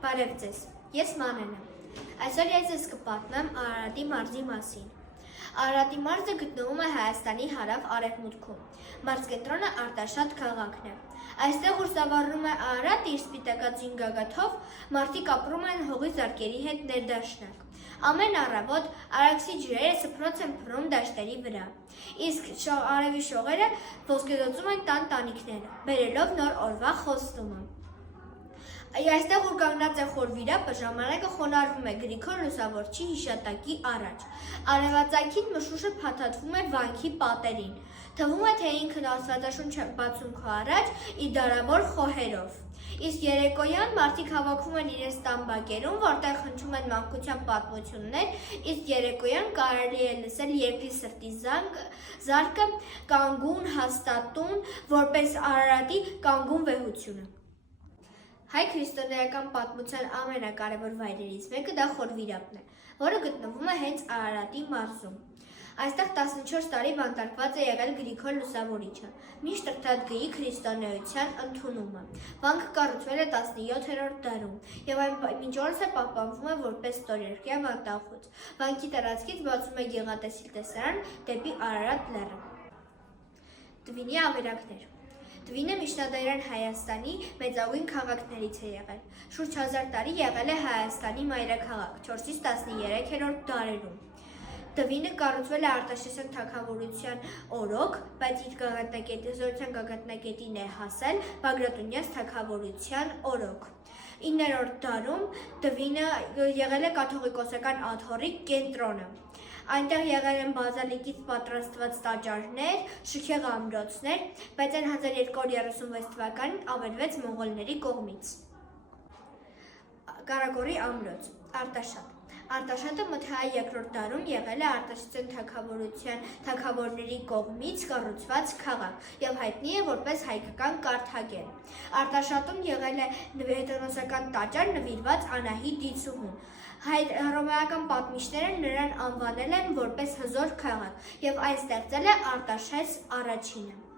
Բարև ձեզ, ես Մանեն եմ, այսօր ես ձեզ կպատմեմ Արարատի մարզի մասին։ Արարատի մարզը գտնվում է Հայաստանի հարավ-արևմուտքում, մարզկենտրոնը Արտաշատ քաղաքն է։ Այստեղ ուսավառում է Արարատը իր սպիտակածին գագաթով, մարդիկ ապրում են հողի զարկերի հետ ներդաշնակ։ Ամեն առավոտ Արաքսի ջրերը սփռոց են փռում դաշտերի վրա, իսկ արևի շողերը ոսկեդոծում են տան տանիքները, բերելով նոր օրվա խոստումը։ Այստեղ որ կանգնած է խոր վիրապը, ժամանակը խոնարհվում է Գրիգոր Լուսավորչի հիշատակի առաջ։ Արևածագին մշուշը փաթաթվում է վանքի պատերին։ Թվում է, թե ինքն Աստվածաշունչ է բացում քո առաջ իր դարավոր խոհերով։ Իսկ երեկոյան մարդիկ հավաքվում են իրենց տան բակերում, որտեղ հնչում են մանկության պատմություններ, իսկ երեկոյան կարելի է լսել երկրի սրտի զարկը, կանգուն հաստատուն, որպես Արարատի կանգուն վեհությունը։ Հայ քրիստոնեական պատմության ամենակարևոր վայրերից մեկը դա խոր վիրապն է, որը գտնվում է հենց Արարատի մարզում։ Այստեղ 14 տարի բանտարկված է եղել Գրիգոր Լուսավորիչը, մինչ Տրդատգի քրիստոնեության ընդունումը։ Վանքը կառուցվել է 17-րդ դարում եւ այն մինչ օրս է պահպանվում է որպես ստորերկրյա վատախոց։ Վանքի տարածքից բացում է գեղատեսիլ տեսարան դեպի Արարատ լեռը։ Տվինի ավերակներ։ Տվինը միջնադարյան Հայաստանի մեծագույն քաղաքներից է եղել։ Շուրջ 1000 տարի եղել է Հայաստանի մայրաքաղաք 4-ից 13-րդ դարերում։ Տվինը կառուցվել է Արտաշեսյան թագավորության օրոք, բայց իր զորության գագաթնակետին է հասել Բագրատունյան թագավորության օրոք։ 9-րդ դարում Տվինը եղել է կաթողիկոսական աթոռի կենտրոնը։ Այնտեղ եղել են բազալիկից պատրաստված տաճարներ, շքեղ ամրոցներ, բայց այն 1236 թվականին ավերվեց մոնղոլների կողմից։ Կարագորի ամրոց, Արտաշատ։ Արտաշատը մթա 2-րդ դարում եղել է Արտաշեսյան թագավորության թագավորների կողմից կառուցված քաղաք եւ հայտնի է որպես հայկական Կարթագեն։ Արտաշատում եղել է հետոնոսական տաճար նվիրված Անահիտ Դիցուհուն։ Հռոմեական պատմիչները նրան անվանել են որպես հզոր քաղաք եւ այն ստեղծել է Արտաշես առաջինը։